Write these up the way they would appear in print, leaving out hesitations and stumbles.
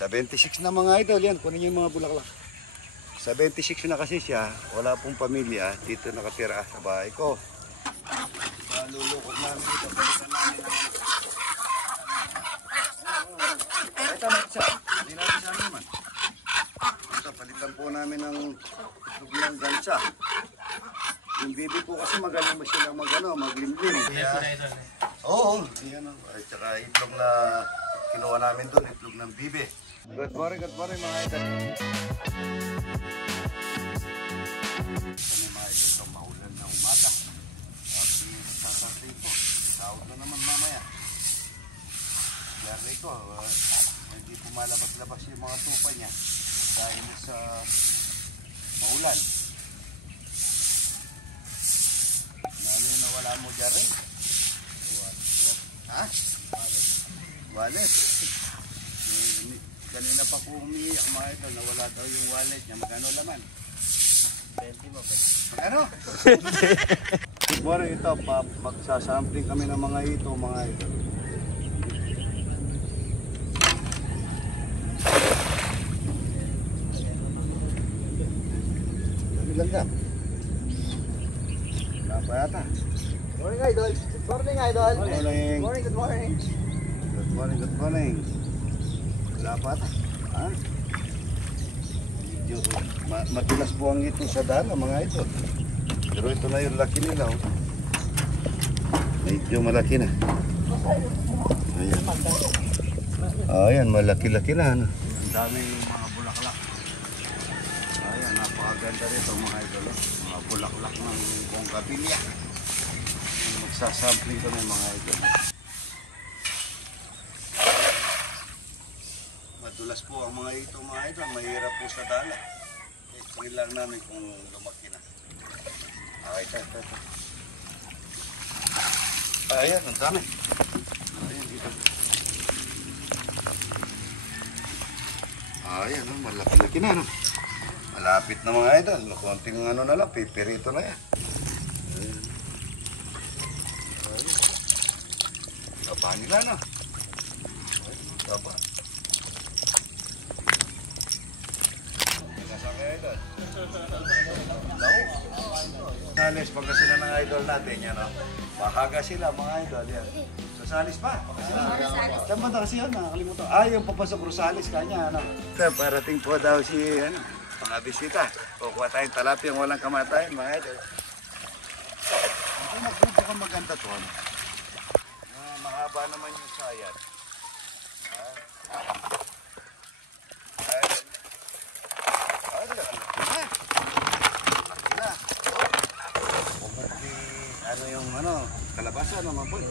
76 na mga idol, yan, kunin niyo yung mga bulaklak. 76 na kasi siya, wala pong pamilya, dito nakatira sa bahay ko. Lulukot namin ito, palitan namin naman. Ito, matsa, hindi natin siya naman. Ito, palitan po namin ng itlog ng gansa. Yung bibi po kasi magaling ba sila maglimlim. Oo, yan o. At saka itlog na kinuha namin doon, itlog ng bibi. Good morning mga idol. Kami mga idol, ito maulan na umaga. At sasartin po, sahod na naman mamaya. Lari ko, hindi po malabas-labas yung mga tupa niya dahil sa maulan. Ano yung nawala mo dyan rin? Ha? Wallet. Kanina pa po umiiyak mga idol, nawala daw yung wallet niya. Magkano laman? 20 mo ba? Magkano? Good morning, ito. Magsasampling kami ng mga ito mga idol. Dami lang ka. Wala pa yata. Morning idol. Good morning idol. Good morning. Good morning, good morning. Good morning, good morning. Wala pa ata. Ha? Medyo matilas po ang ito sa dala mga ito. Pero ito na yung laki nila. Oh. Medyo malaki na. Ayan. Ayan, malaki-laki na. Ano? Ang daming mga bulaklak. Ayan, napakaganda rito mga idol. Oh. Mga bulaklak ng bonggabilya. Magsasampling kami mga idol. Madulas po ang mga ito mga idol, mahirap po sa dala. Tingin lang namin kung lumaki na. Okay, ito. Ayan, ang dami. Ayan, dito. Ayan, malaki-laki na. No? Malapit na mga idol. Konting ano na lang, pipirito na yan. Ayan. Ayan. Taba nila na. Taba. Salis pag sila ng idol natin, yan o. Mahaga sila mga idol, yan. Sasalis pa? Saan ba na kasi yun? Nakakalimutan. Yung papasok Rosales kanya, ano. Parating po daw si, ano, mga bisita. Kukuha tayong talapia, walang kamatayan, mga idol. Hindi nagbubo ka maganda to, ano. Mahaba naman yung sayat. Ano yung ano, kalabasan naman po.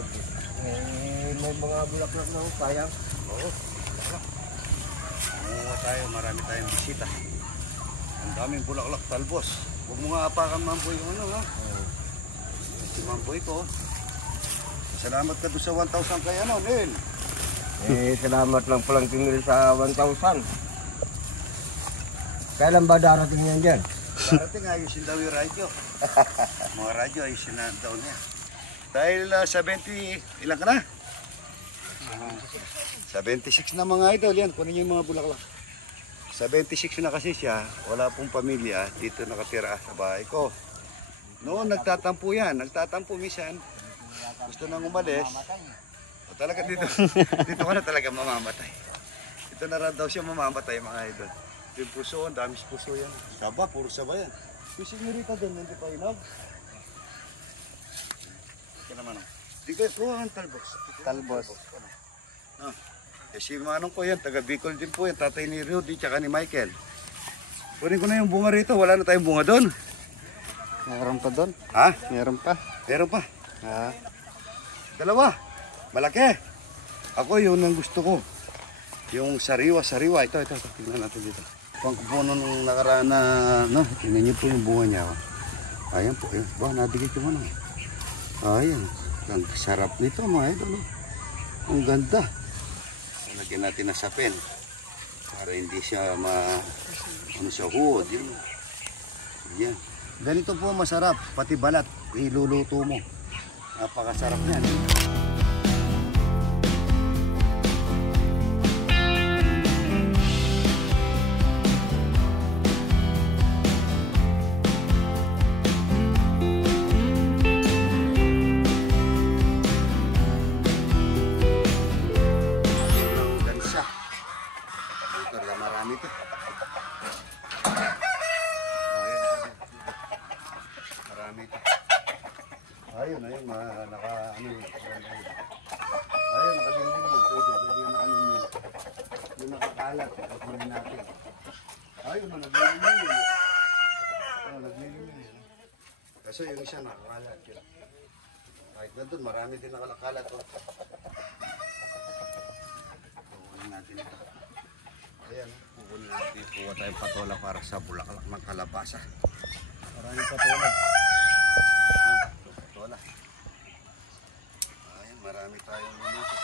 May mga bulaklak na ako, sayang. Oo. Munga tayo, marami tayong bisita. Ang daming bulaklak, talbos. Huwag mo nga apakan mamboy yung ano, ha? Si mamboy ko. Salamat ka doon sa 1,000 kaya ano, Neil. Salamat lang palang tingin sa 1,000. Kailan ba darating yan dyan? Darating, ayusin daw yung radyo. Mga radyo, ayusin na daw niya. Dahil 70, ilan ka na? 76 na mga idol, yan. Kunin niyo yung mga bulaklak. 76 na kasi siya, wala pong pamilya, dito nakatira sa bahay ko. Noon, nagtatampo yan. Nagtatampo minsan. Gusto nang umalis. O, talaga dito, dito ka na talaga mamamatay. Dito na rin daw siya mamamatay mga idol. Yung puso, ang damis puso yan. Saba, puro saba yan. Yung senyorita doon, hindi pa inog. Ito naman o. Di kayo po ang talbos. Talbos. Si Manong ko yan, taga Bicol din po yan. Tatay ni Rudy, tsaka ni Michael. Kunin ko na yung bunga rito. Wala na tayong bunga doon. Meron pa doon? Ha? Meron pa. Meron pa. Ha? Dalawa. Malaki. Ako yun ang gusto ko. Yung sariwa. Ito. Tingnan natin dito. Pangkupuno nung nakaraan na, no? Tingnan niyo po yung bunga niya. Oh. Ayan po. Ayan. Ba, nadigit yung ano. Ayan. Ang sarap nito mga idol. No? Ang ganda. Lagyan natin na sapin. Para hindi siya ano siya huwod. Yun. Yan. Ganito po masarap. Pati balat. Iluluto mo. Napakasarap yan. ito. Ayan. Marami ito. Ayun, naka, ano yun. Ayun, nakadinding yun. Pwede na ano yun. Yung nakakalat, kunin natin. Ayun, naglilimin yun. Naglilimin yun. Kasi yung isa nakakalat yun. Kahit na doon, marami din nakalakalat. Kukunin natin ito. Ayan, kukunin natin. Kuha tayong patola para sa bulaklak ng kalabasa. Maraming patola. Patola. Ayan, marami tayong minuto.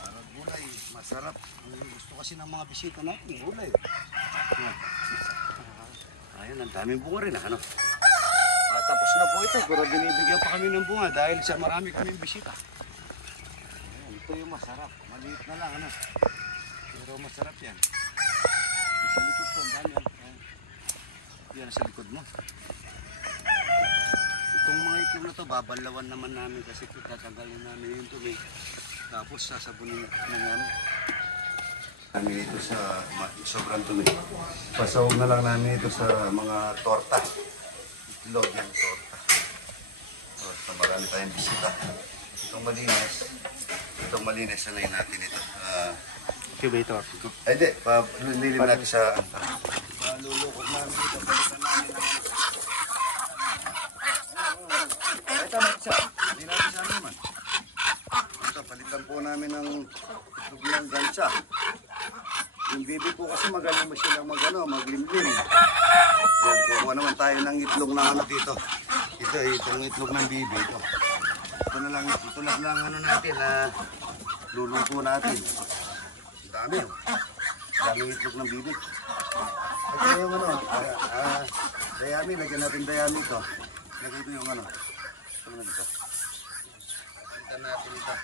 Para gulay, masarap. Gusto kasi ng mga bisita natin, gulay. Ayan, ang daming bunga rin, ano? Tapos na po ito, pero binibigyan pa kami ng bunga dahil sa marami kaming bisita. Ayan, ito yung masarap. Maliit na lang, ano? Pero masarap yan. Sa likod ko, ang dami. Yan sa likod mo. Itong mga itlog na to, babalawan naman namin kasi tatanggalin namin yung tubig. Tapos sasabunin na namin. Namin ito sa sobrang tubig. Pasawag na lang namin ito sa mga torta. Itlog yung torta. Basta marami tayong bisita. Itong malinis, sanayin natin ito. Incubator. Ay, hindi. Nilim natin sa... Palulukot namin ito. Palitan namin ng... Ito, Matsa. Hindi natin sa naman. Ito, palitan po namin ng itlog ng gansa. Yung baby po kasi magaling mo silang maglimlim. Yan, kukuha naman tayo ng itlog ng ano dito. Itong itlog ng baby. Ito na lang ano natin na luluto natin. Dami yun. Daming itlog ng bibig. Ito yung ano, dayami, lagyan natin dayami ito. Lagyan ito yung ano. Ito na dito. Pagkanta natin ito.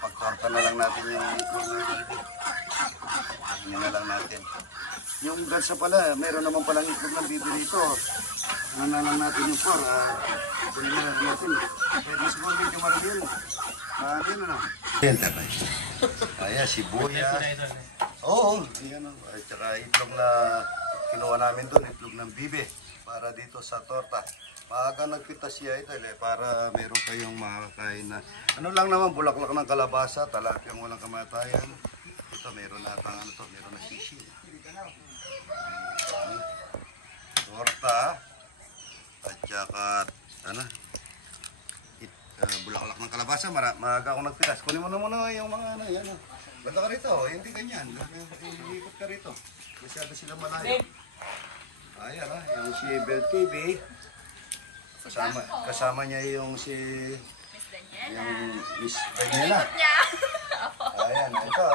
Pagkarta na lang natin yung itlog ng bibig. Hindi na lang natin. Yung gansa pala, meron naman palang itlog ng bibig dito. Ano na lang natin yung por. Kunin na lang natin. Kaya mas mo din yung marami yun. Marami na lang. Ayan, tabay. Ayan, sibuyas. Oo, ayan o. At saka itlog na kinuha namin doon, itlog ng bibe. Para dito sa torta. Maaga nagpitas siya ito para meron kayong makakain na. Ano lang naman, bulaklak ng kalabasa, talapyang walang kamatayan. Ito, meron natang ano to, meron na sisi. Torta. At saka, ano, bulaklak ng kalabasa, maaga akong nagpitas. Kunin mo na muna yung mga ano, yan o. Banda ka rito, hindi ganyan. Ikot ka rito. Masyado sila malayo. Ayan ha, yung si Bel TV. Kasama niya yung si... Yung Miss Daniela. Ayan, ito.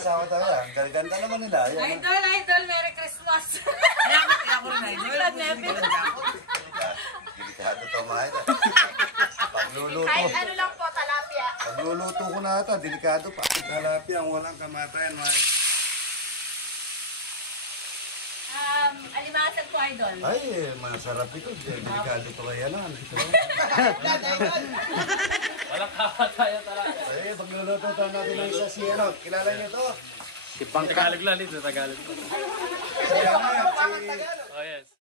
Sama tayo. Ang ganda naman nila. Idol, Merry Christmas! Delikado to mga ito. Pagluluto. Kahit ano lang po, talapia. Pagluluto ko na ito, delikado pa. Talapia ang walang kamatayan mga ito. Alimasag po, Idol. Ay, masarap ito. Delikado to kaya na. Walang kapatayan talaga. Ay, pagluluto tayo natin ng isa si ano. Kilala niyo ito? Tagalog lang dito, Tagalog. Si ano yan, si... Oh yes.